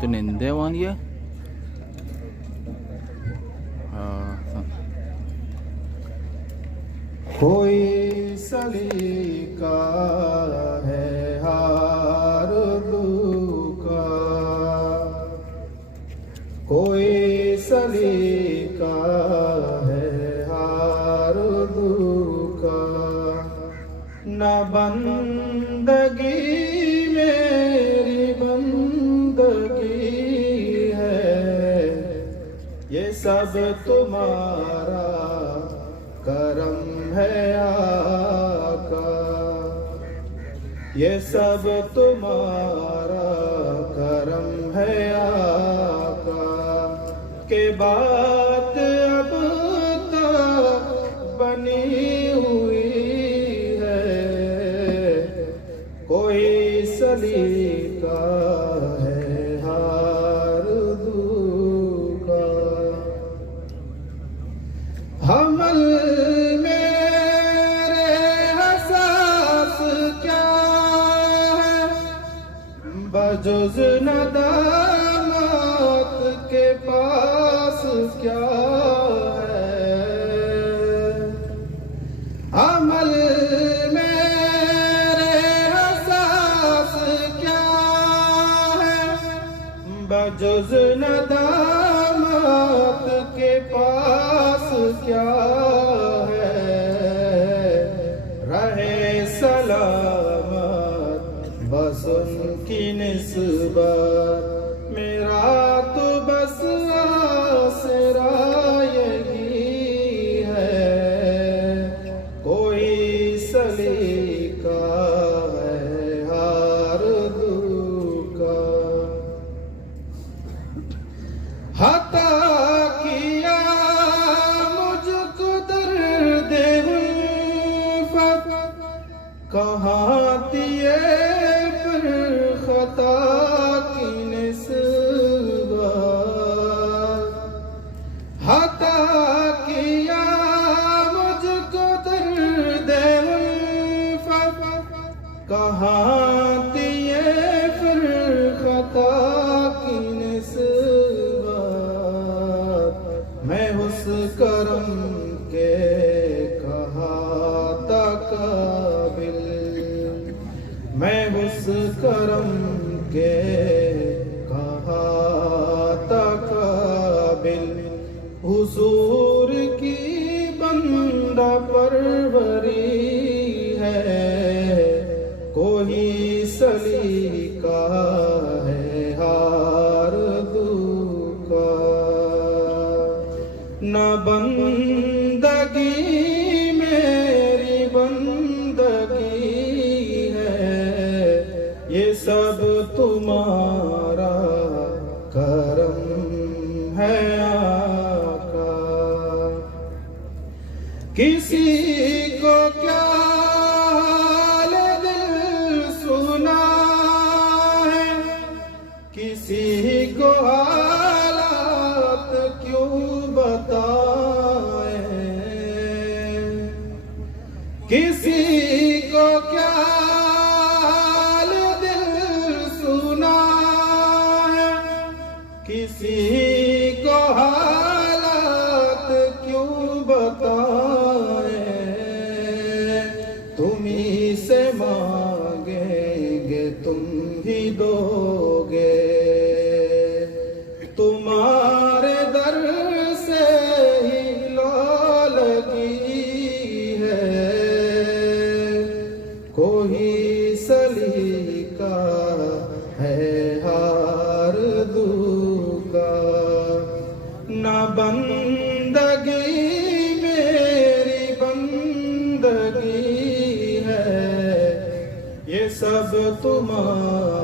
Ito nindewan ya. کوئی سلیقہ ہے ہار دو کا، کوئی سلیقہ ہے ہار دو کا، نہ بندگی میری بندگی ہے، یہ سب تمہارا کرم ہے آقا، یہ سب تمہارا کرم ہے آقا، کہ بات اب تک بنی ہوئی ہے، کوئی سلیقہ ہے ہار دو کا، حمل بجز ندامت کے پاس کیا ہے، عمل میرے حساس کیا ہے، بجز ندامت کے پاس کیا ہے، رہے سلامت بس ان کی نسبت، میرا تو بس آسرا یہی ہے، کوئی سلیقہ ہے ہار دو کا، عطا کیا مجھ کو درد الفت، کہاں دیے خطا کی نسبت، عطا کیا مجھ کو درد الفت، کہاں دیے پھر خطا کی نسبت، میں اس کرم کے کہاں تھا قابل، میں اس کرم کے کہا تھا قابل، حضور کی بندہ پروری ہے، کوئی سلیقہ ہے ہار دو کا، نہ بندگی میری بندگی ہے، یہ سب تمہارا کرم ہے آقا، کسی کو کیا حال دل سنا ہے، کسی کو حالات کیوں بتائیں، کسی کو کیا کسی کو حالات کیوں بتائیں، تمہیں سے مانگیں گے تم ہی دو گے، تمہارے در سے ہی لالگی ہے، کوئی سلیقہ ہے ہار دو کا، نہ بندگی میری بندگی ہے، یہ سب تمہارا